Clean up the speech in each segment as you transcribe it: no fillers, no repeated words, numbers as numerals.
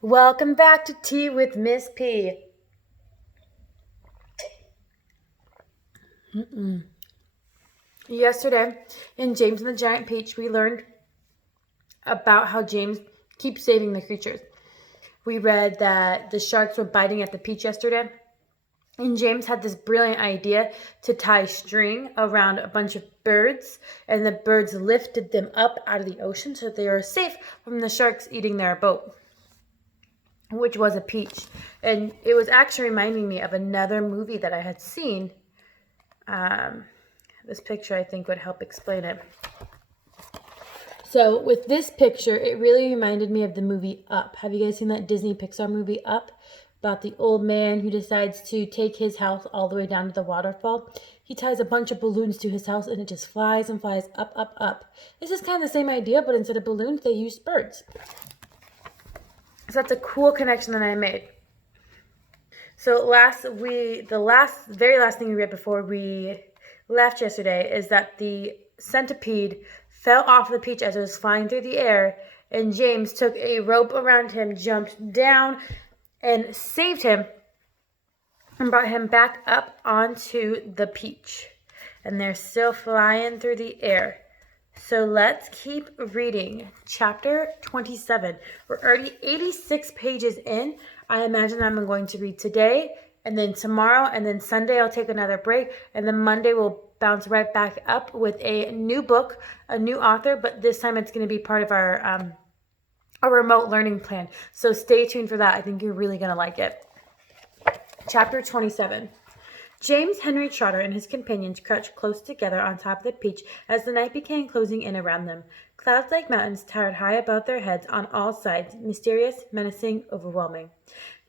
Welcome back to Tea with Miss P. Yesterday, in James and the Giant Peach, we learned about how James keeps saving the creatures. We read that the sharks were biting at the peach yesterday, and James had this brilliant idea to tie string around a bunch of birds, and the birds lifted them up out of the ocean so that they were safe from the sharks eating their boat, which was a peach. And it was actually reminding me of another movie that I had seen. This picture, I think, would help explain it. So with this picture, it really reminded me of the movie Up. Have you guys seen that Disney Pixar movie Up? About the old man who decides to take his house all the way down to the waterfall. He ties a bunch of balloons to his house and it just flies and flies up, up, up. This is kind of the same idea, but instead of balloons, they used birds. So that's a cool connection that I made. So the very last thing we read before we left yesterday is that the centipede fell off the peach as it was flying through the air, and James took a rope around him, jumped down, and saved him, and brought him back up onto the peach. And they're still flying through the air. So let's keep reading. Chapter 27. We're already 86 pages in. I imagine I'm going to read today, and then tomorrow, and then Sunday I'll take another break, and then Monday we'll bounce right back up with a new book, a new author, but this time it's going to be part of our remote learning plan. So stay tuned for that. I think you're really going to like it. Chapter 27. James Henry Trotter and his companions crouched close together on top of the peach as the night began closing in around them. Clouds like mountains towered high above their heads on all sides, mysterious, menacing, overwhelming.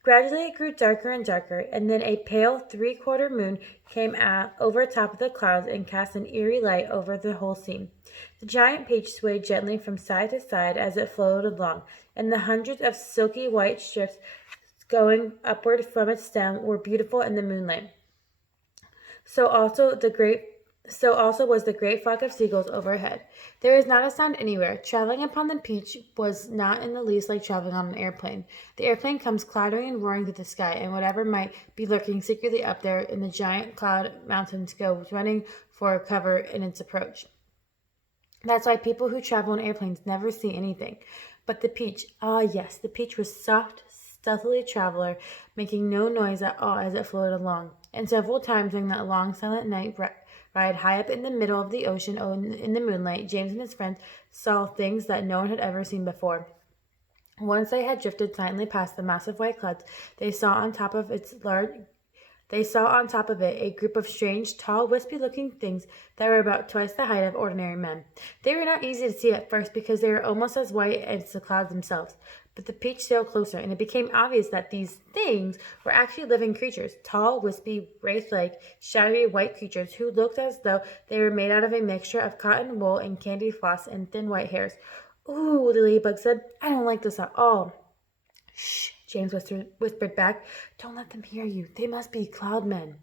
Gradually it grew darker and darker, and then a pale three-quarter moon came out over top of the clouds and cast an eerie light over the whole scene. The giant peach swayed gently from side to side as it floated along, and the hundreds of silky white strips going upward from its stem were beautiful in the moonlight. So also was the great flock of seagulls overhead. There was not a sound anywhere. Traveling upon the peach was not in the least like traveling on an airplane. The airplane comes clattering and roaring through the sky, and whatever might be lurking secretly up there in the giant cloud mountains goes running for cover in its approach. That's why people who travel in airplanes never see anything. But the peach, ah yes, the peach was soft, stealthily traveler, making no noise at all as it floated along. And several times during that long, silent night ride high up in the middle of the ocean in the moonlight, James and his friends saw things that no one had ever seen before. Once they had drifted silently past the massive white clouds, they saw on top of it a group of strange, tall, wispy-looking things that were about twice the height of ordinary men. They were not easy to see at first because they were almost as white as the clouds themselves. But the peach sailed closer, and it became obvious that these things were actually living creatures, tall, wispy, wraith-like, shadowy white creatures who looked as though they were made out of a mixture of cotton wool and candy floss and thin white hairs. "Ooh," the ladybug said. "I don't like this at all." "Shh," James whispered back. "Don't let them hear you. They must be cloudmen."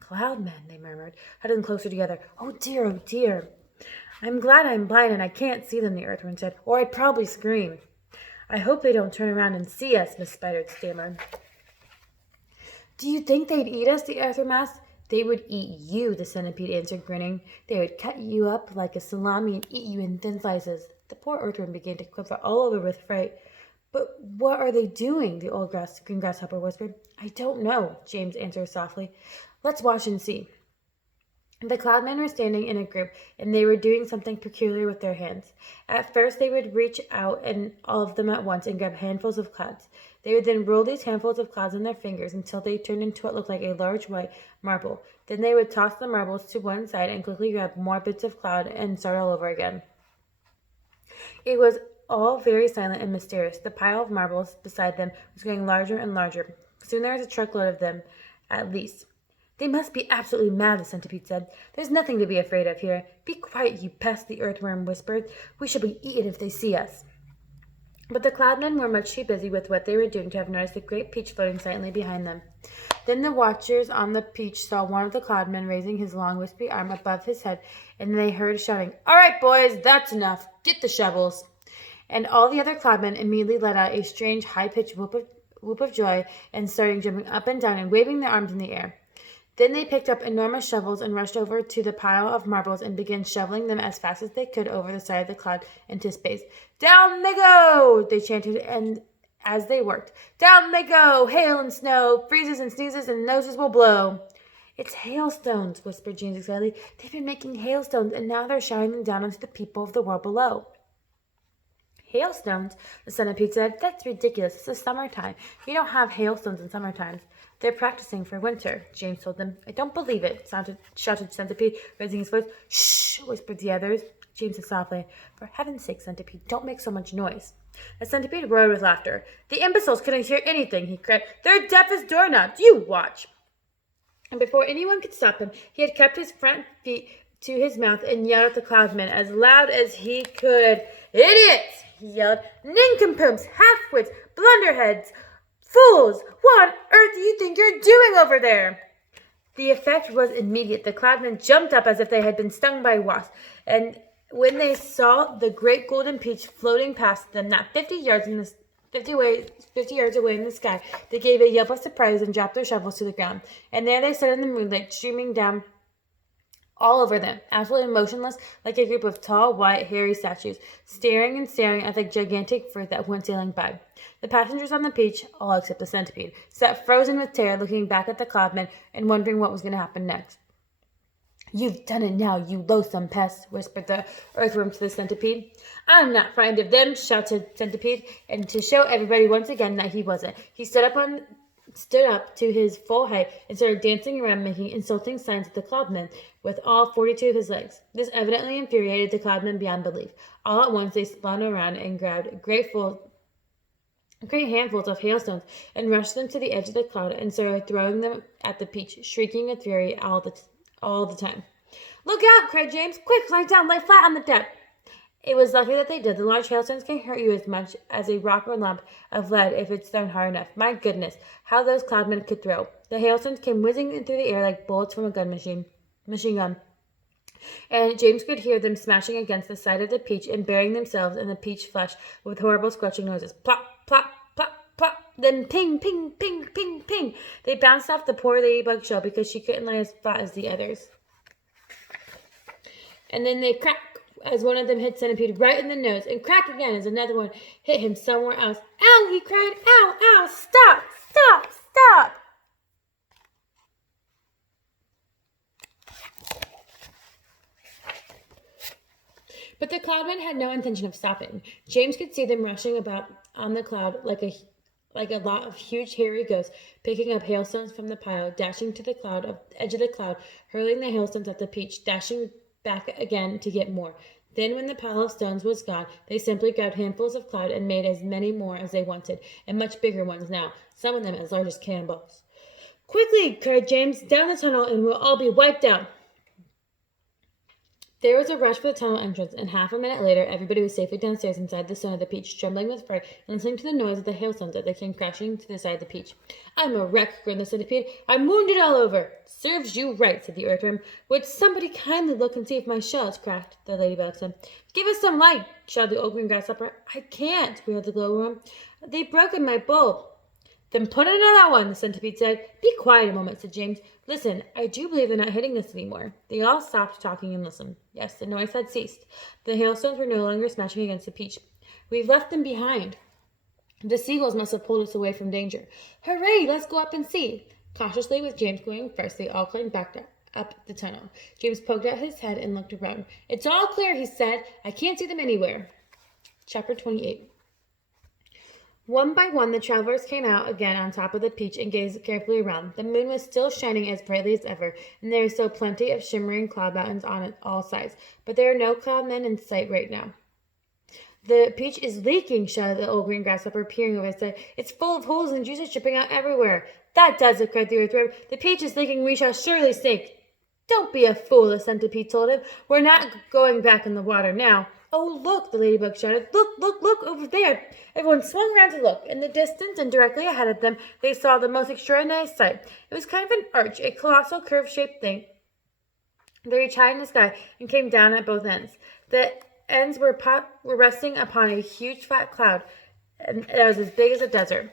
"Cloudmen," they murmured, huddling closer together. "Oh dear, oh dear." "I'm glad I'm blind and I can't see them," the earthworm said, "or I'd probably scream." "I hope they don't turn around and see us," Miss Spider stammered. "Do you think they'd eat us?" the earthworm asked. "They would eat you," the centipede answered, grinning. "They would cut you up like a salami and eat you in thin slices." The poor earthworm began to quiver all over with fright. "But what are they doing?" the old green grasshopper whispered. "I don't know," James answered softly. "Let's watch and see." The cloudmen were standing in a group, and they were doing something peculiar with their hands. At first they would reach out, and all of them at once, and grab handfuls of clouds. They would then roll these handfuls of clouds in their fingers until they turned into what looked like a large white marble. Then they would toss the marbles to one side and quickly grab more bits of cloud and start all over again. It was all very silent and mysterious. The pile of marbles beside them was getting larger and larger. Soon there was a truckload of them, at least. "They must be absolutely mad," the centipede said. "There's nothing to be afraid of here." "Be quiet, you pest," the earthworm whispered. "We shall be eaten if they see us." But the cloudmen were much too busy with what they were doing to have noticed the great peach floating silently behind them. Then the watchers on the peach saw one of the cloudmen raising his long wispy arm above his head, and they heard shouting, "All right, boys, that's enough. Get the shovels." And all the other cloudmen immediately let out a strange, high-pitched whoop of joy and started jumping up and down and waving their arms in the air. Then they picked up enormous shovels and rushed over to the pile of marbles and began shoveling them as fast as they could over the side of the cloud into space. "Down they go!" they chanted, and as they worked, "Down they go! Hail and snow, freezes and sneezes, and noses will blow." "It's hailstones," whispered James excitedly. "They've been making hailstones, and now they're showering them down onto the people of the world below." "Hailstones?" the centipede said. "That's ridiculous. It's the summertime. You don't have hailstones in summertime." "They're practicing for winter," James told them. "I don't believe it," shouted Centipede, raising his voice. "Shh!" whispered the others. James said softly, "For heaven's sake, Centipede, don't make so much noise." The Centipede roared with laughter. "The imbeciles couldn't hear anything," he cried. "They're deaf as doorknobs. You watch." And before anyone could stop him, he had kept his front feet to his mouth and yelled at the cloudmen as loud as he could. "Idiots!" he yelled. "Nincompoops! Half-wits! Blunderheads! Fools! What on earth do you think you're doing over there?" The effect was immediate. The cloudmen jumped up as if they had been stung by wasps, and when they saw the great golden peach floating past them, not 50 yards away in the sky, they gave a yelp of surprise and dropped their shovels to the ground. And there they stood in the moonlight, streaming down all over them, absolutely motionless, like a group of tall, white, hairy statues, staring and staring at the gigantic fruit that went sailing by. The passengers on the peach, all except the centipede, sat frozen with terror, looking back at the cloudmen and wondering what was going to happen next. "You've done it now, you loathsome pest," whispered the earthworm to the centipede. "I'm not frightened of them," shouted Centipede, and to show everybody once again that he wasn't, he stood up to his full height and started dancing around, making insulting signs at the cloudmen with all 42 of his legs. This evidently infuriated the cloudmen beyond belief. All at once they spun around and grabbed great handfuls of hailstones and rushed them to the edge of the cloud and started throwing them at the peach, shrieking with fury all the time. "Look out!" cried James. "Quick, lie down, lie flat on the deck." It was lucky that they did. The large hailstones can hurt you as much as a rock or lump of lead if it's thrown hard enough. My goodness, how those cloudmen could throw! The hailstones came whizzing through the air like bullets from a machine gun. And James could hear them smashing against the side of the peach and burying themselves in the peach flesh with horrible squelching noises. Plop, plop, plop, plop. Then ping, ping, ping, ping, ping. They bounced off the poor ladybug shell because she couldn't lie as flat as the others. And then they crack as one of them hit Centipede right in the nose, and crack again as another one hit him somewhere else. "Ow!" he cried. "Ow! Ow! Stop! Stop! Stop!" But the cloudmen had no intention of stopping. James could see them rushing about on the cloud like a lot of huge hairy ghosts, picking up hailstones from the pile, dashing to the edge of the cloud, hurling the hailstones at the peach, dashing back again to get more. Then, when the pile of stones was gone, they simply grabbed handfuls of cloud and made as many more as they wanted, and much bigger ones now, some of them as large as cannonballs. "Quickly!" cried James. "Down the tunnel, and we'll all be wiped out." There was a rush for the tunnel entrance, and half a minute later, everybody was safely downstairs inside the stone of the peach, trembling with fright and listening to the noise of the hailstones as they came crashing to the side of the peach. "I'm a wreck," grinned the centipede. "I'm wounded all over." "Serves you right," said the earthworm. "Would somebody kindly look and see if my shell is cracked?" the ladybug said. "Give us some light," shouted the old green grasshopper. "I can't," wailed the glowworm. "They've broken my bulb." "Then put in another one," the centipede said. "Be quiet a moment," said James. "Listen, I do believe they're not hitting us anymore." They all stopped talking and listened. Yes, the noise had ceased. The hailstones were no longer smashing against the peach. "We've left them behind. The seagulls must have pulled us away from danger." "Hooray! Let's go up and see." Cautiously, with James going first, they all climbed back up the tunnel. James poked out his head and looked around. "It's all clear," he said. "I can't see them anywhere." Chapter 28. One by one, the travelers came out again on top of the peach and gazed carefully around. The moon was still shining as brightly as ever, and there were still plenty of shimmering cloud mountains on all sides. But there were no cloudmen in sight right now. "The peach is leaking," shouted the old green grasshopper, peering over his side. "It's full of holes and juice is dripping out everywhere." "That does it," cried the earthworm. "The peach is leaking. We shall surely sink." "Don't be a fool," the centipede told him. "We're not going back in the water now." "Oh, look!" the ladybug shouted. "Look, look, look over there!" Everyone swung around to look. In the distance and directly ahead of them, they saw the most extraordinary sight. It was kind of an arch, a colossal curve-shaped thing. They reached high in the sky and came down at both ends. The ends were resting upon a huge flat cloud, and it was as big as a desert.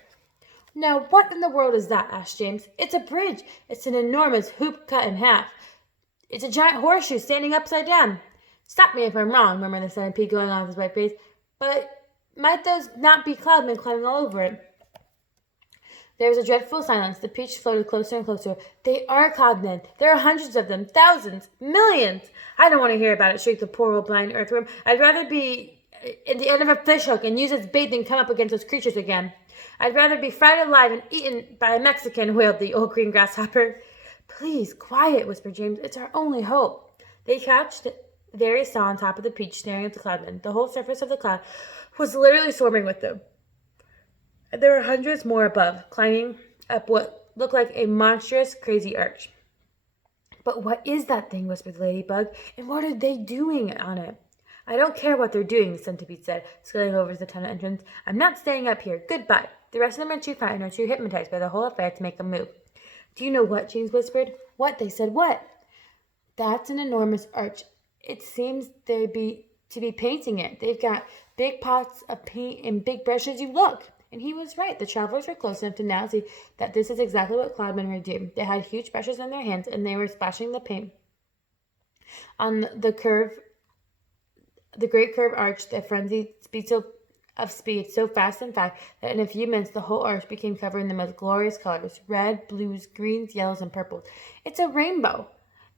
Now, what in the world is that? Asked James. It's a bridge. It's an enormous hoop cut in half. It's a giant horseshoe standing upside down. Stop me if I'm wrong, murmured the centipede, going on with his white face. But might those not be cloudmen climbing all over it? There was a dreadful silence. The peach floated closer and closer. They are cloudmen. There are hundreds of them, thousands, millions. I don't want to hear about it, shrieked the poor old blind earthworm. I'd rather be in the end of a fishhook and use its bait than come up against those creatures again. I'd rather be fried alive and eaten by a Mexican, wailed the old green grasshopper. Please, quiet, whispered James. It's our only hope. They crouched very still on top of the peach, staring at the cloudmen. The whole surface of the cloud was literally swarming with them. There were hundreds more above, climbing up what looked like a monstrous, crazy arch. But what is that thing? Whispered the ladybug. And what are they doing on it? I don't care what they're doing, the centipede said, scuttling over to the tunnel entrance. I'm not staying up here. Goodbye. The rest of them are too frightened or too hypnotized by the whole affair to make a move. Do you know what? James whispered. What? They said what? That's an enormous arch. It seems to be painting it. They've got big pots of paint and big brushes. You look. And he was right. The travelers were close enough to now see that this is exactly what cloudmen were doing. They had huge brushes in their hands, and they were splashing the paint on the great curved arch. The frenzied speed so fast, in fact, that in a few minutes the whole arch became covered in the most glorious colors: red, blues, greens, yellows, and purples. It's a rainbow,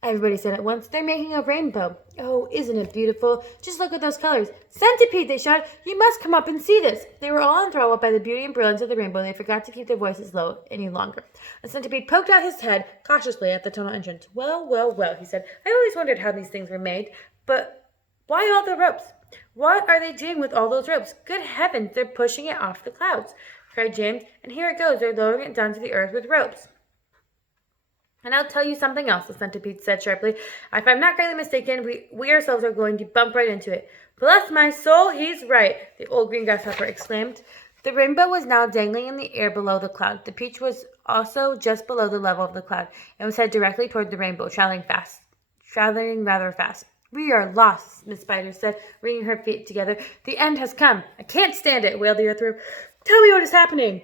everybody said at once. They're making a rainbow. Oh, isn't it beautiful? Just look at those colors. Centipede, they shouted. You must come up and see this. They were all enthralled by the beauty and brilliance of the rainbow. They forgot to keep their voices low any longer. The centipede poked out his head cautiously at the tunnel entrance. Well, well, well, he said. I always wondered how these things were made. But why all the ropes? What are they doing with all those ropes? Good heavens, they're pushing it off the clouds, cried James. And here it goes. They're lowering it down to the earth with ropes. And I'll tell you something else, the centipede said sharply. If I'm not greatly mistaken, we ourselves are going to bump right into it. Bless my soul, he's right, the old green grasshopper exclaimed. The rainbow was now dangling in the air below the cloud. The peach was also just below the level of the cloud and was headed directly toward the rainbow, traveling rather fast. We are lost, Miss Spider said, wringing her feet together. The end has come. I can't stand it, wailed the earthworm. Tell me what is happening.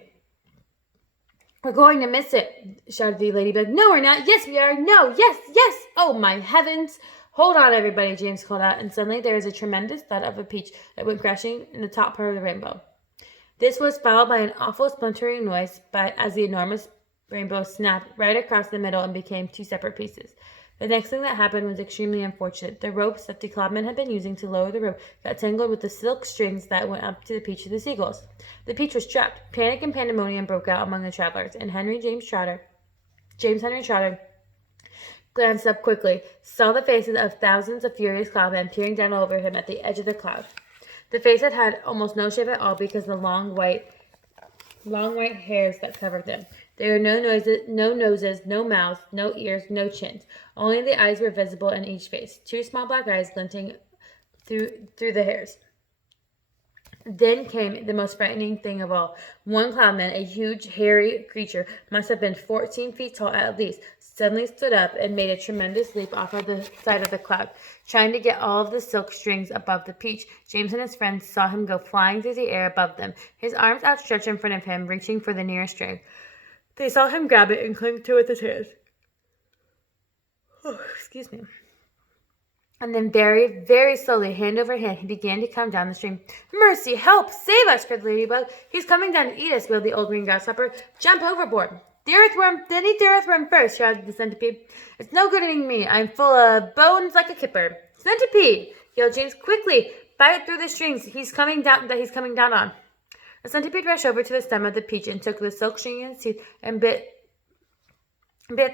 We're going to miss it, shouted the ladybug. No, we're not. Yes, we are. No, yes, yes. Oh, my heavens. Hold on, everybody, James called out, and suddenly there was a tremendous thud of a peach that went crashing in the top part of the rainbow. This was followed by an awful splintering noise as the enormous rainbow snapped right across the middle and became two separate pieces. The next thing that happened was extremely unfortunate. The ropes that the cloudmen had been using to lower the rope got tangled with the silk strings that went up to the peach of the seagulls. The peach was trapped. Panic and pandemonium broke out among the travelers, and James Henry Trotter, glanced up quickly, saw the faces of thousands of furious cloudmen peering down over him at the edge of the cloud. The faces had almost no shape at all because of the long white hairs that covered them. There were no noses, no mouths, no ears, no chins. Only the eyes were visible in each face, two small black eyes glinting through the hairs. Then came the most frightening thing of all. One cloudman, a huge, hairy creature, must have been 14 feet tall at least, suddenly stood up and made a tremendous leap off of the side of the cloud, trying to get all of the silk strings above the peach. James and his friends saw him go flying through the air above them, his arms outstretched in front of him, reaching for the nearest string. They saw him grab it and cling to it with his hands. Oh, excuse me. And then very, very slowly, hand over hand, he began to come down the stream. Mercy, help, save us, cried the ladybug. He's coming down to eat us, wailed the old green grasshopper. Jump overboard. The earthworm, then eat the earthworm first, shouted the centipede. It's no good eating me. I'm full of bones like a kipper. Centipede, yelled James, quickly, bite through the strings he's coming down on. The centipede rushed over to the stem of the peach and took the silk string in his teeth and bit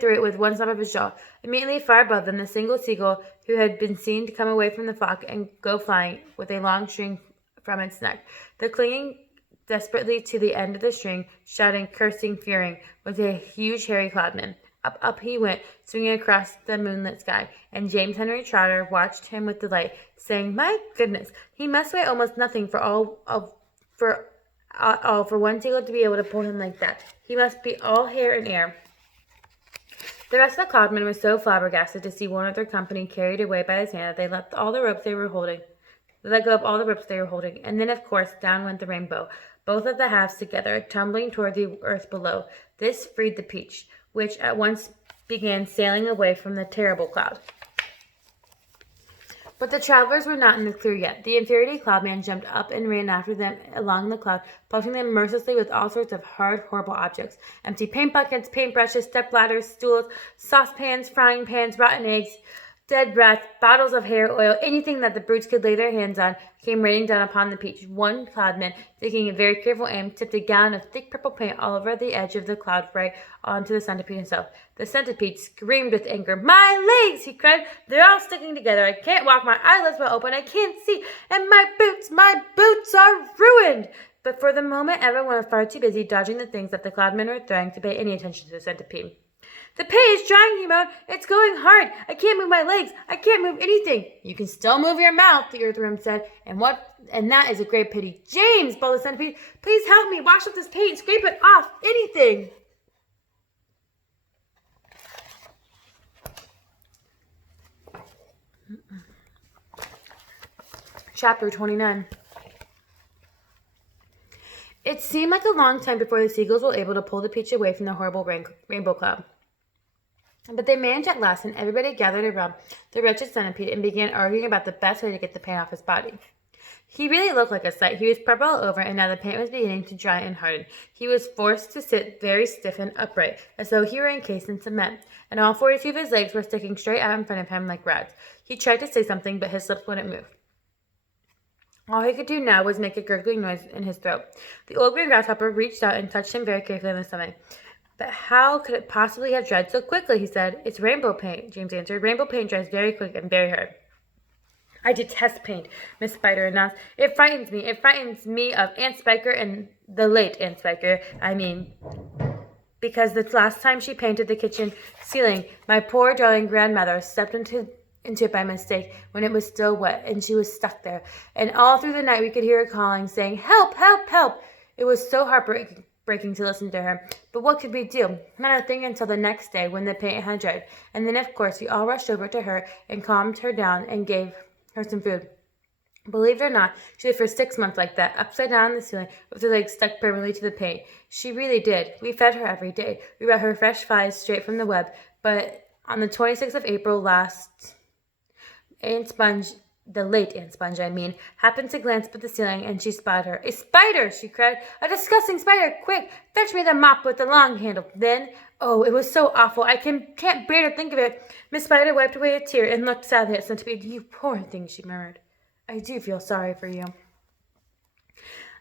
through it with one snap of his jaw. Immediately far above them, the single seagull who had been seen to come away from the flock and go flying with a long string from its neck. The clinging desperately to the end of the string, shouting, cursing, fearing, was a huge hairy cloudman. Up he went, swinging across the moonlit sky, and James Henry Trotter watched him with delight, saying, My goodness, he must weigh almost nothing for one seagull to be able to pull him like that. He must be all hair and air. The rest of the cloudmen were so flabbergasted to see one of their company carried away by his hand that they left all the ropes they were holding They let go of all the ropes they were holding, and then, of course, down went the rainbow, both of the halves together, tumbling toward the earth below. This freed the Peach, which at once began sailing away from the terrible cloud. But the travelers were not in the clear yet. The infuriated Cloudman jumped up and ran after them along the cloud, pelting them mercilessly with all sorts of hard, horrible objects. Empty paint buckets, paintbrushes, step ladders, stools, saucepans, frying pans, rotten eggs, dead rats, bottles of hair oil, anything that the brutes could lay their hands on, came raining down upon the Peach. One Cloudman, taking a very careful aim, tipped a gallon of thick purple paint all over the edge of the cloud right onto the centipede himself. The centipede screamed with anger. "My legs!" he cried. "They're all sticking together. I can't walk. My eyelids were open. I can't see. And my boots are ruined!" But for the moment, everyone was far too busy dodging the things that the Cloudmen were throwing to pay any attention to the centipede. "The paint is drying," he moaned. "It's going hard. I can't move my legs. I can't move anything." "You can still move your mouth," the earthworm said. And that is a great pity." "James," bawled the centipede, "please help me. Wash off this paint. Scrape it off. Anything." Chapter 29. It seemed like a long time before the seagulls were able to pull the Peach away from the horrible rainbow cloud. But they managed at last, and everybody gathered around the wretched centipede and began arguing about the best way to get the paint off his body. He really looked like a sight. He was purple all over, and now the paint was beginning to dry and harden. He was forced to sit very stiff and upright, as though he were encased in cement, and all 42 of his legs were sticking straight out in front of him like rods. He tried to say something, but his lips wouldn't move. All he could do now was make a gurgling noise in his throat. The old green grasshopper reached out and touched him very carefully on the stomach. "But how could it possibly have dried so quickly?" he said. "It's rainbow paint," James answered. "Rainbow paint dries very quick and very hard." "I detest paint," Miss Spider announced. "It frightens me. It frightens me of Aunt Spiker and the late Aunt Spiker, I mean, because the last time she painted the kitchen ceiling, my poor darling grandmother stepped into it by mistake when it was still wet, and she was stuck there. And all through the night we could hear her calling, saying, 'Help, help, help!' It was so heartbreaking to listen to her. But what could we do? Not a thing until the next day when the paint had dried. And then, of course, we all rushed over to her and calmed her down and gave her some food. Believe it or not, she lived for 6 months like that, upside down on the ceiling, with her legs stuck permanently to the paint. She really did. We fed her every day. We brought her fresh flies straight from the web. But on the 26th of April last, Aunt Sponge, the late Aunt Sponge, happened to glance up at the ceiling, and she spotted her. 'A spider!' she cried. 'A disgusting spider! Quick, fetch me the mop with the long handle.' Then, oh, it was so awful. I can't bear to think of it." Miss Spider wiped away a tear and looked sadly at Centipede. "You poor thing," she murmured. "I do feel sorry for you."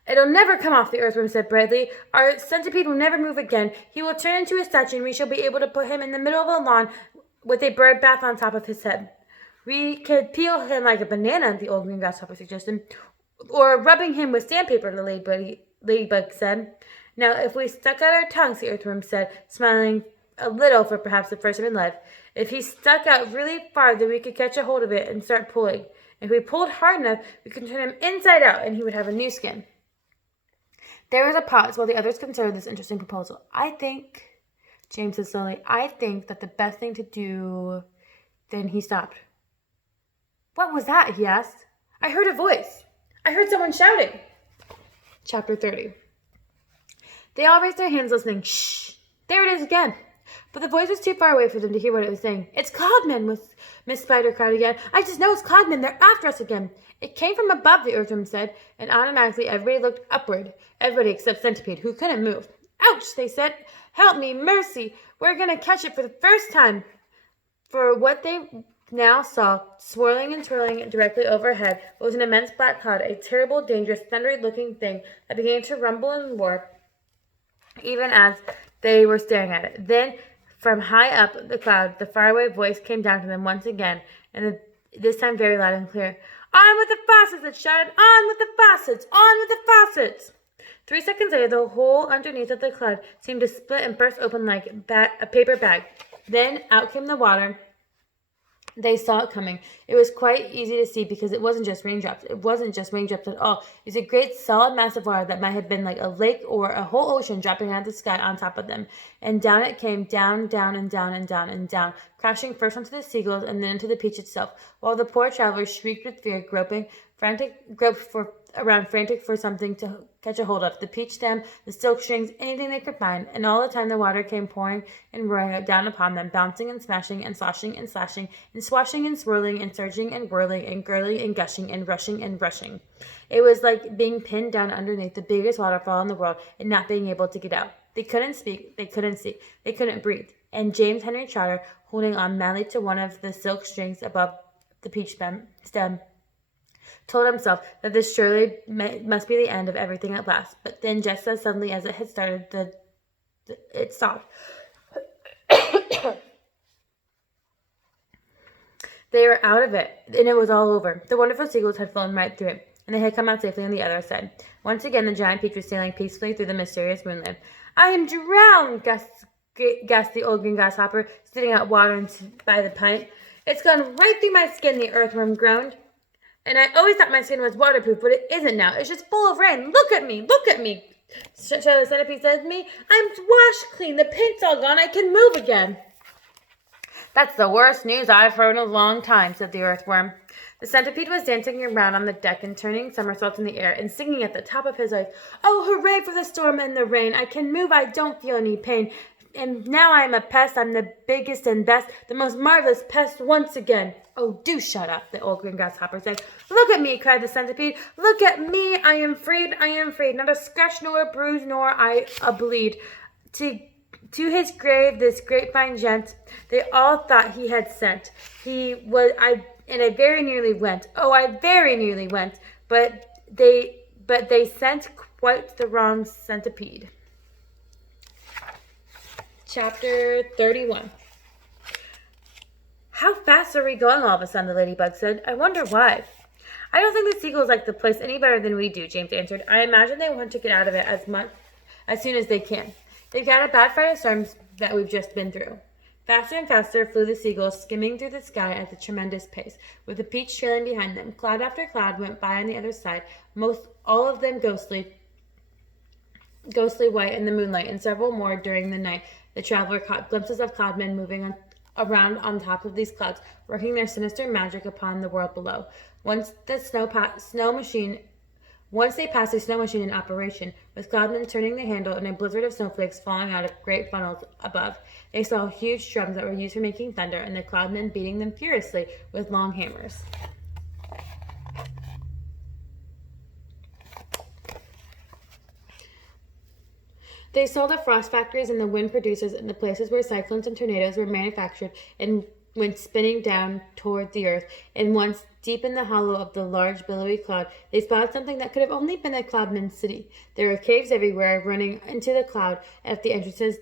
"It'll never come off," the earthworm said brightly. "Our centipede will never move again. He will turn into a statue, and we shall be able to put him in the middle of a lawn with a bird bath on top of his head." "We could peel him like a banana," the old green grasshopper suggested. "Or rubbing him with sandpaper," the ladybug said. "Now, if we stuck out our tongues," the earthworm said, smiling a little for perhaps the first time in life, "if he stuck out really far, then we could catch a hold of it and start pulling. If we pulled hard enough, we could turn him inside out, and he would have a new skin." There was a pause while the others considered this interesting proposal. "I think," James said slowly, "I think that the best thing to do—" Then he stopped. "What was that?" he asked. "I heard a voice. I heard someone shouting." Chapter 30. They all raised their hands listening. Shh! There it is again. But the voice was too far away for them to hear what it was saying. "It's Cloudmen!" Miss Spider cried again. "I just know it's Cloudmen. They're after us again." "It came from above," the earthworm said, and automatically everybody looked upward. Everybody except Centipede, who couldn't move. "Ouch!" they said. "Help me! Mercy! We're going to catch it for the first time." For what they now saw, swirling and twirling directly overhead, was an immense black cloud, a terrible, dangerous, thundery-looking thing that began to rumble and roar even as they were staring at it. Then, from high up the cloud, the faraway voice came down to them once again, and this time very loud and clear. "On with the faucets!" it shouted. "On with the faucets! On with the faucets!" 3 seconds later, the hole underneath of the cloud seemed to split and burst open like a paper bag. Then out came the water They saw it coming. It was quite easy to see because it wasn't just raindrops. It wasn't just raindrops at all. It was a great solid mass of water that might have been like a lake or a whole ocean dropping out of the sky on top of them. And down it came, down, down, and down, and down, and down, crashing first onto the seagulls and then into the Peach itself, while the poor travelers shrieked with fear, frantic for something to catch a hold of. The peach stem, the silk strings, anything they could find, and all the time the water came pouring and roaring down upon them, bouncing and smashing and sloshing and slashing and swashing and swirling and surging and whirling and gurgling and gushing and rushing and rushing. It was like being pinned down underneath the biggest waterfall in the world and not being able to get out. They couldn't speak, they couldn't see, they couldn't breathe. And James Henry Trotter, holding on madly to one of the silk strings above the peach stem, told himself that this surely must be the end of everything at last. But then, just as suddenly as it had started, it stopped. They were out of it, and it was all over. The wonderful seagulls had flown right through it, and they had come out safely on the other side. Once again, the giant peach was sailing peacefully through the mysterious moonlight. "I am drowned!" gasped the old green grasshopper, spitting out water by the pint. "It's gone right through my skin," the earthworm groaned. "And I always thought my skin was waterproof, but it isn't now. It's just full of rain. Look at me, look at me." Charlie Centipede said to me, "I'm washed clean. The paint's all gone. I can move again." "That's the worst news I've heard in a long time," said the earthworm. The centipede was dancing around on the deck and turning somersaults in the air and singing at the top of his voice, "Oh, hooray for the storm and the rain. I can move. I don't feel any pain. And now I am a pest. I'm the biggest and best, the most marvelous pest once again." "Oh, do shut up," the old green grasshopper said. "Look at me," cried the centipede. "Look at me. I am freed. I am freed. Not a scratch nor a bruise nor a bleed." To his grave, this grapevine gent, they all thought he had sent. And I very nearly went. Oh, I very nearly went. But they sent quite the wrong centipede. Chapter 31. "How fast are we going all of a sudden?" the ladybug said. "I wonder why." "I don't think the seagulls like the place any better than we do," James answered. "I imagine they want to get out of it as soon as they can. They've got a bad fright of storms that we've just been through." Faster and faster flew the seagulls, skimming through the sky at a tremendous pace, with the peach trailing behind them. Cloud after cloud went by on the other side, all of them ghostly white in the moonlight, and several more during the night. The traveler caught glimpses of cloudmen moving around on top of these clouds, working their sinister magic upon the world below. Once they passed a snow machine in operation, with cloudmen turning the handle and a blizzard of snowflakes falling out of great funnels above. They saw huge drums that were used for making thunder, and the cloudmen beating them furiously with long hammers. They saw the frost factories and the wind producers and the places where cyclones and tornadoes were manufactured and went spinning down toward the earth. And once, deep in the hollow of the large billowy cloud, they spotted something that could have only been a cloudman's city. There were caves everywhere, running into the cloud at the entrances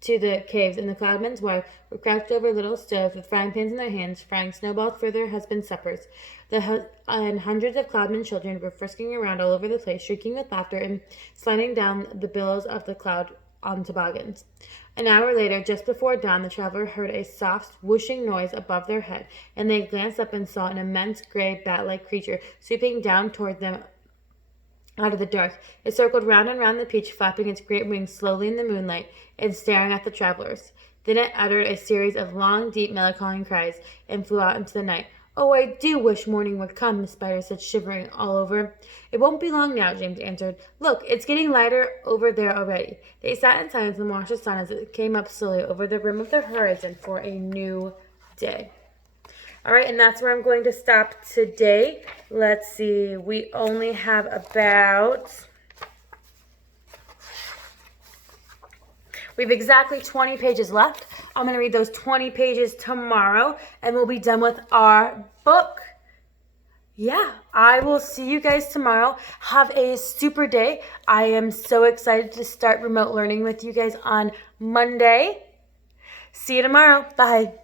to the caves, and the cloudman's wife were crouched over little stoves with frying pans in their hands, frying snowballs for their husbands' suppers. And hundreds of cloudman children were frisking around all over the place, shrieking with laughter and sliding down the billows of the cloud on toboggans. An hour later, just before dawn, the traveler heard a soft, whooshing noise above their head, and they glanced up and saw an immense gray bat-like creature sweeping down toward them out of the dark. It circled round and round the peach, flapping its great wings slowly in the moonlight and staring at the travelers. Then it uttered a series of long, deep, melancholy cries and flew out into the night. "Oh, I do wish morning would come," Miss Spider said, shivering all over. "It won't be long now," James answered. "Look, it's getting lighter over there already." They sat in silence and watched the sun as it came up slowly over the rim of the horizon for a new day. All right, and that's where I'm going to stop today. Let's see. We only have we have exactly 20 pages left. I'm going to read those 20 pages tomorrow, and we'll be done with our book. Yeah, I will see you guys tomorrow. Have a super day. I am so excited to start remote learning with you guys on Monday. See you tomorrow. Bye.